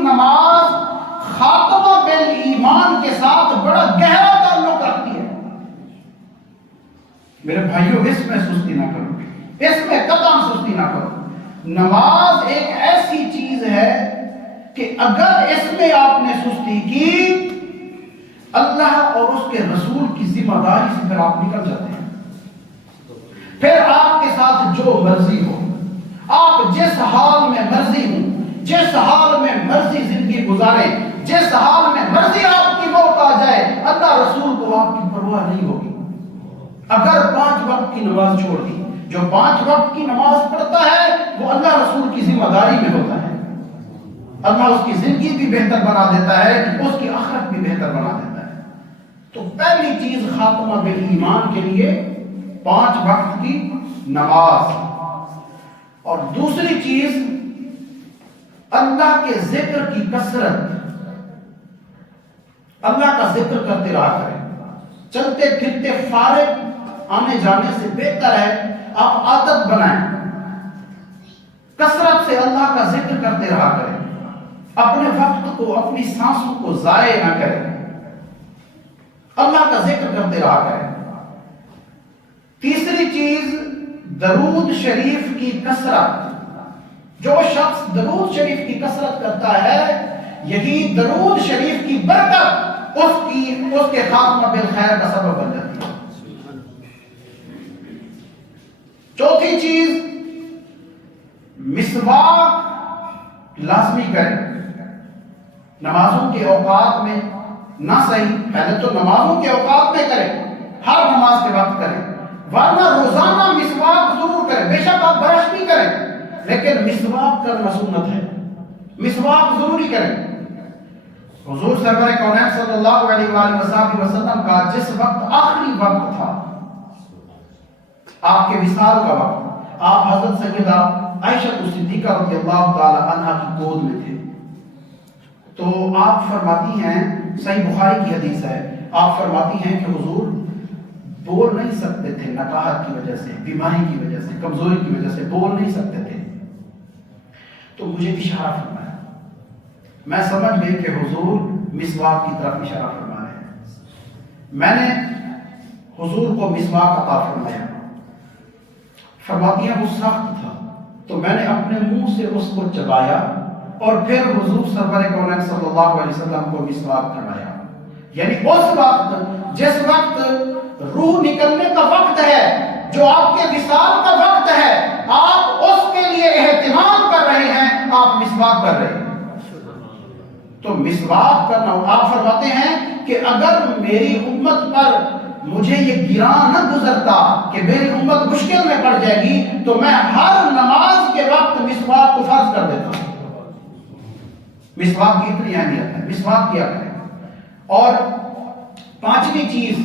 نماز خاتمہ بالایمان کے ساتھ بڑا گہرا تعلق رکھتی ہے۔ میرے بھائیوں، اس میں سستی نہ کرو، اس میں قطعاً سستی نہ کرو۔ نماز ایک ایسی چیز ہے کہ اگر اس میں آپ نے سستی کی، اللہ اور اس کے رسول کی ذمہ داری سے پھر آپ نکل جاتے ہیں۔ پھر آپ کے ساتھ جو مرضی ہو، آپ جس حال میں مرضی ہوں، جس حال میں مرضی زندگی گزاریں، جس حال میں مرضی آپ کی موت آ جائے، اللہ رسول کو آپ کی پرواہ نہیں ہوگی۔ اگر 5 وقت کی نماز چھوڑ دی، جو 5 وقت کی نماز پڑھتا ہے وہ اللہ رسول کی ذمہ داری میں ہوتا ہے، اللہ اس کی زندگی بھی بہتر بنا دیتا ہے، اس کی آخرت بھی بہتر بنا دیتا ہے۔ تو پہلی چیز خاتمہ بالایمان کے لیے 5 وقت کی نماز، اور دوسری چیز اللہ کے ذکر کی کثرت۔ اللہ کا ذکر کرتے رہا کریں، چلتے پھرتے فارغ آنے جانے سے بہتر ہے آپ عادت بنائیں، کثرت سے اللہ کا ذکر کرتے رہا کریں، اپنے وقت کو، اپنی سانسوں کو ضائع نہ کریں، اللہ کا ذکر کرتے رہا کریں۔ تیسری چیز درود شریف کی کثرت۔ جو شخص درود شریف کی کثرت کرتا ہے، یہی درود شریف کی برکت اس کے خاتمہ بالخیر کا سبب بن جاتی ہے۔ چوتھی چیز مسواک لازمی کریں، نمازوں کے اوقات میں نہ صحیح، پہلے تو نمازوں کے اوقات میں کریں، ہر نماز کے وقت کریں، ورنہ روزانہ مسواک ضرور کریں۔ بے شک آپ برش بھی کریں، لیکن مسواک کرنا سنت ہے، مسواک ضروری کریں۔ حضور سرور کونین صلی اللہ علیہ وآلہ وسلم کا جس وقت آخری وقت تھا، آپ کے وصال کا وقت، آپ حضرت سیدہ عائشہ صدیقہ رضی اللہ تعالی عنہ کی گود میں تھے، تو آپ فرماتی ہیں، صحیح بخاری کی حدیث ہے، آپ فرماتی ہیں کہ حضور بول نہیں سکتے تھے، نکاہت کی وجہ سے، بیماری کی وجہ سے، کمزوری کی وجہ سے بول نہیں سکتے تھے، تو مجھے اشارہ فرمایا، میں سمجھ گئی کہ حضور مسواک کی طرف اشارہ فرما رہے ہیں۔ میں نے حضور کو مسواک عطا فرمایا، فرماتی ہیں وہ سخت تھا، تو میں نے اپنے منہ سے اس کو چبایا اور پھر حضور سرور کونین صلی اللہ علیہ وسلم کو مسواک کروایا۔ یعنی اس وقت، جس وقت روح نکلنے کا وقت ہے، جو آپ کے وصال کا وقت ہے، آپ اس کے لیے اہتمام کر رہے ہیں، آپ مسواک کر رہے ہیں۔ تو مسواک کرنا، آپ فرماتے ہیں کہ اگر میری امت پر مجھے یہ گراں نہ گزرتا کہ میری امت مشکل میں پڑ جائے گی، تو میں ہر نماز کے وقت مسواک کو فرض کر دیتا ہوں۔ مسواک کی اتنی اہمیت ہے، مسواک کیا کریں۔ اور 5ویں چیز،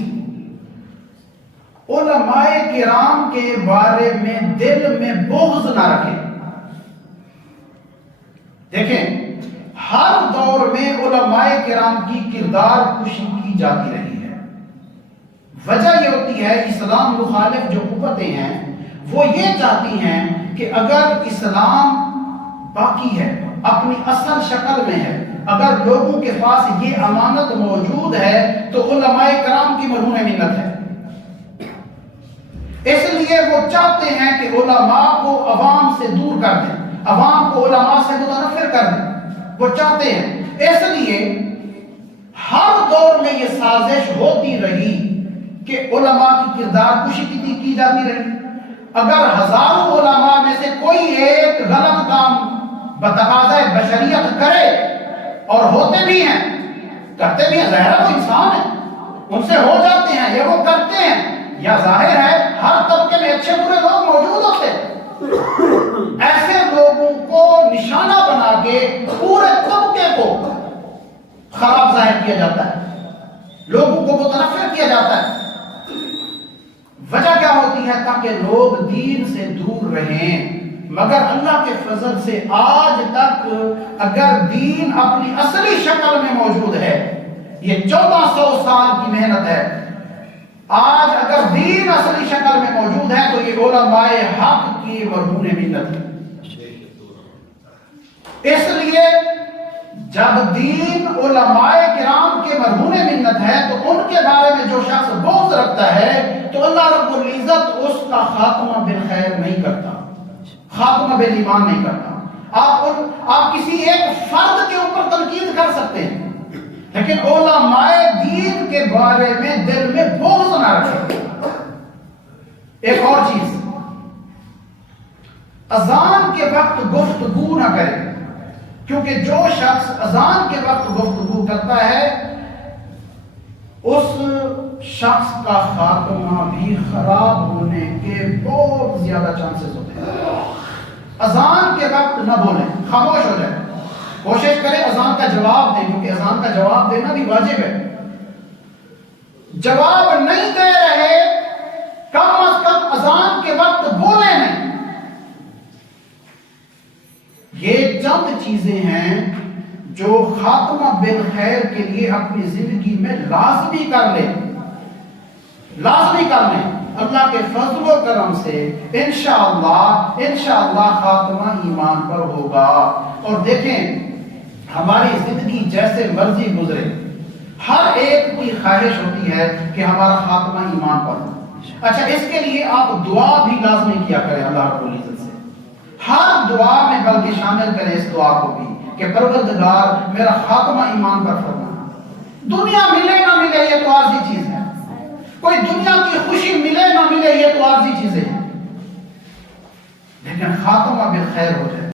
علماء کرام کے بارے میں دل میں بغض نہ رکھیں۔ دیکھیں، ہر دور میں علماء کرام کی کردار کشی کی جاتی رہی ہے۔ وجہ یہ ہوتی ہے، اسلام مخالف جو قوتیں ہیں وہ یہ چاہتی ہیں کہ اگر اسلام باقی ہے، اپنی اصل شکل میں ہے، اگر لوگوں کے پاس یہ امانت موجود ہے، تو علماء کرام کی مرہون منت ہے۔ اس لیے وہ چاہتے ہیں کہ علماء کو عوام سے دور کر دیں، عوام کو علماء سے متنفر کر دیں، وہ چاہتے ہیں۔ اس لیے ہر دور میں یہ سازش ہوتی رہی کہ علماء کی کردار کشی کی جاتی رہی۔ اگر ہزاروں علماء میں سے کوئی ایک غلط کام بتقاضۂ بشریت کرے، اور ہوتے بھی ہیں، کرتے بھی ہیں، ظاہر ہے وہ انسان ہے، ان سے ہو جاتے ہیں یا وہ کرتے ہیں، یا ظاہر ہے ہر طبقے میں اچھے برے لوگ موجود ہوتے ہیں، ایسے لوگوں کو نشانہ بنا کے پورے طبقے کو خراب ظاہر کیا جاتا ہے، لوگوں کو متنفر کیا جاتا ہے۔ وجہ کیا ہوتی ہے؟ تاکہ لوگ دین سے دور رہیں۔ مگر اللہ کے فضل سے آج تک اگر دین اپنی اصلی شکل میں موجود ہے، یہ 1400 سال کی محنت ہے، آج اگر دین اصلی شکل میں موجود ہے تو یہ علماء حق کی مرہون منت ہے۔ اس لیے جب دین علماء کرام کے مرہون منت ہے تو ان کے بارے میں جو شخص بغض رکھتا ہے تو اللہ رب العزت اس کا خاتمہ بالخیر نہیں کرتا، خاتمہ بالایمان نہیں کرتا۔ آپ کسی ایک فرد کے اوپر تنقید کر سکتے ہیں لیکن علماء دین کے بارے میں دل میں بغض نہ رکھیں۔ ایک اور چیز، اذان کے وقت گفتگو نہ کرے، کیونکہ جو شخص اذان کے وقت گفتگو کرتا ہے اس شخص کا خاتمہ بھی خراب ہونے کے بہت زیادہ چانسز ہوتے ہیں۔ اذان کے وقت نہ بولیں، خاموش ہو جائیں، کوشش کریں اذان کا جواب دیں، کیونکہ اذان کا جواب دینا بھی واجب ہے۔ جواب نہیں دے رہے، کم از کم اذان کے وقت بولیں نہیں۔ یہ چند چیزیں ہیں جو خاتمہ بالخیر کے لیے اپنی زندگی میں لازمی کر لیں، لازمی کر لیں۔ اللہ کے فضل و کرم سے انشاءاللہ خاتمہ ایمان پر ہوگا۔ اور دیکھیں، ہماری زندگی جیسے مرضی گزرے، ہر ایک کی خواہش ہوتی ہے کہ ہمارا خاتمہ ایمان پر ہو۔ اچھا، اس کے لیے آپ دعا بھی لازمی کیا کریں اللہ رب العزت سے، ہر دعا میں بلکہ شامل کریں اس دعا کو بھی کہ پروردگار میرا خاتمہ ایمان پر فرما۔ دنیا ملے نہ ملے یہ تو عارضی چیز ہے، کوئی دنیا کی خوشی ملے نہ ملے یہ تو عارضی چیزیں ہیں، لیکن خاتمہ بالخیر ہو جائے۔